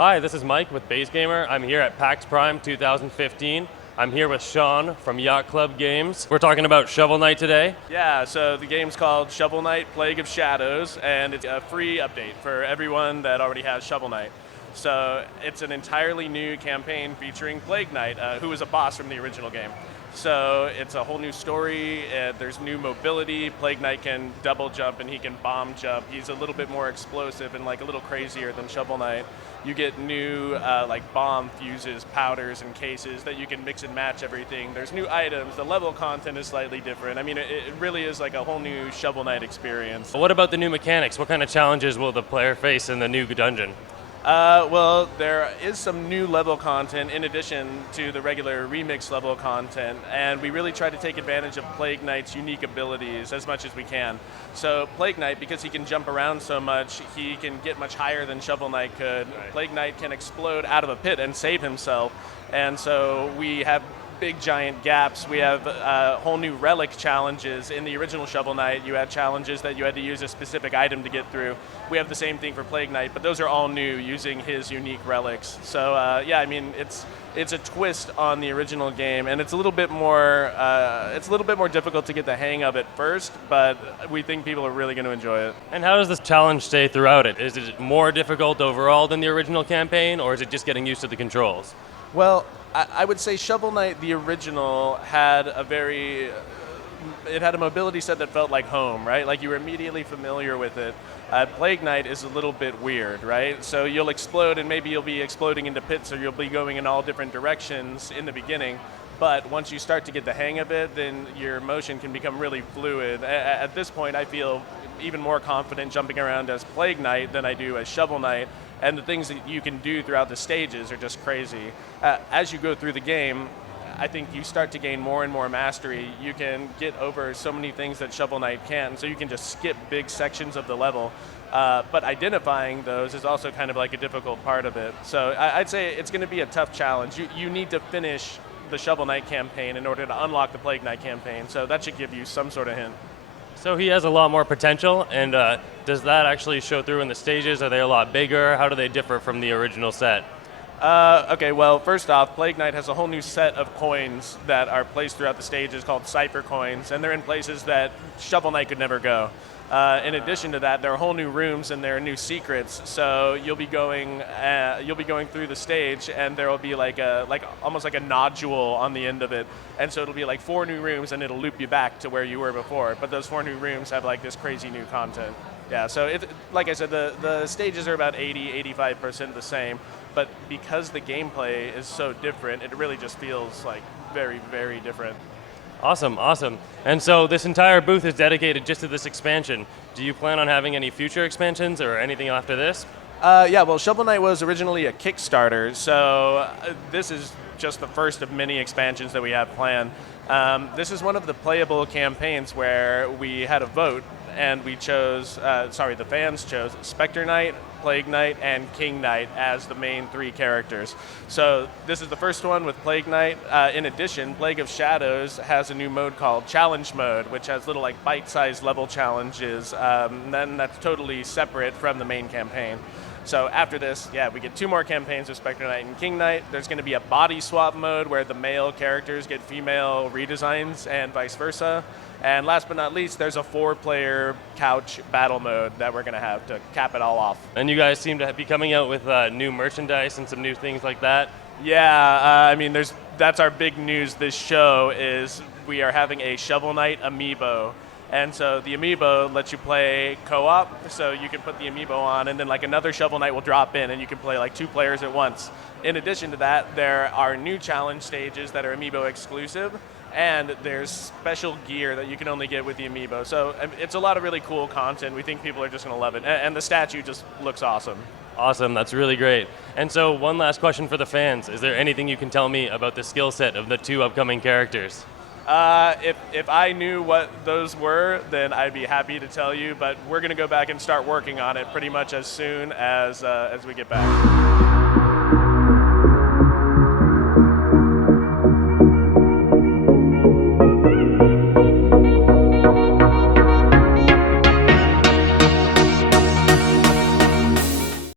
Hi, this is Mike with BasedGamer. I'm here at PAX Prime 2015. I'm here with Sean from Yacht Club Games. We're talking about Shovel Knight today. Yeah, so the game's called Shovel Knight Plague of Shadows, and it's a free update for everyone that already has Shovel Knight. So it's an entirely new campaign featuring Plague Knight, who is a boss from the original game. So it's a whole new story, there's new mobility. Plague Knight can double jump and he can bomb jump. He's a little bit more explosive and like a little crazier than Shovel Knight. You get new like bomb fuses, powders, and cases that you can mix and match everything. There's new items, the level content is slightly different. I mean, it really is like a whole new Shovel Knight experience. What about the new mechanics? What kind of challenges will the player face in the new dungeon? Well, there is some new level content in addition to the regular remix level content, and we really try to take advantage of Plague Knight's unique abilities as much as we can. So Plague Knight, because he can jump around so much, he can get much higher than Shovel Knight could. Right. Plague Knight can explode out of a pit and save himself, and so we have big giant gaps. We have whole new relic challenges. In the original Shovel Knight, you had challenges that you had to use a specific item to get through. We have the same thing for Plague Knight, but those are all new using his unique relics. So yeah, I mean, it's a twist on the original game, and it's a little bit more difficult to get the hang of at first, but we think people are really going to enjoy it. And how does this challenge stay throughout it? Is it more difficult overall than the original campaign, or is it just getting used to the controls? Well, I would say Shovel Knight, the original, had a mobility set that felt like home, right? Like you were immediately familiar with it. Plague Knight is a little bit weird, right? So you'll explode and maybe you'll be exploding into pits or you'll be going in all different directions in the beginning. But once you start to get the hang of it, then your motion can become really fluid. At this point, I feel even more confident jumping around as Plague Knight than I do as Shovel Knight. And the things that you can do throughout the stages are just crazy. As you go through the game, I think you start to gain more and more mastery. You can get over so many things that Shovel Knight can, so you can just skip big sections of the level. But identifying those is also kind of like a difficult part of it. So I'd say it's going to be a tough challenge. You need to finish the Shovel Knight campaign in order to unlock the Plague Knight campaign, so that should give you some sort of hint. So he has a lot more potential, and does that actually show through in the stages? Are they a lot bigger? How do they differ from the original set? Okay, well, first off, Plague Knight has a whole new set of coins that are placed throughout the stages called Cipher Coins, and they're in places that Shovel Knight could never go. In addition to that, there are whole new rooms and there are new secrets. So you'll be going through the stage, and there will be almost like a nodule on the end of it, and so it'll be like 4 new rooms, and it'll loop you back to where you were before. But those 4 new rooms have like this crazy new content. Yeah, so like I said, the stages are about 80-85% the same, but because the gameplay is so different, it really just feels like very, very different. Awesome, awesome. And so this entire booth is dedicated just to this expansion. Do you plan on having any future expansions or anything after this? Yeah, well, Shovel Knight was originally a Kickstarter, so this is just the first of many expansions that we have planned. This is one of the playable campaigns where we had a vote, and we chose, the fans chose Spectre Knight, Plague Knight, and King Knight as the main 3 characters. So this is the first one with Plague Knight. In addition, Plague of Shadows has a new mode called Challenge Mode, which has little like bite-sized level challenges, and then that's totally separate from the main campaign. So after this, yeah, we get 2 more campaigns with Spectre Knight and King Knight. There's going to be a body swap mode where the male characters get female redesigns and vice versa. And last but not least, there's a 4-player couch battle mode that we're going to have to cap it all off. And you guys seem to be coming out with new merchandise and some new things like that. Yeah, I mean, that's our big news this show is we are having a Shovel Knight Amiibo. And so the Amiibo lets you play co-op, so you can put the Amiibo on, and then like another Shovel Knight will drop in, and you can play like 2 players at once. In addition to that, there are new challenge stages that are Amiibo exclusive, and there's special gear that you can only get with the Amiibo. So it's a lot of really cool content. We think people are just going to love it, and the statue just looks awesome. Awesome, that's really great. And so one last question for the fans. Is there anything you can tell me about the skill set of the 2 upcoming characters? If I knew what those were, then I'd be happy to tell you, but we're going to go back and start working on it pretty much as soon as we get back.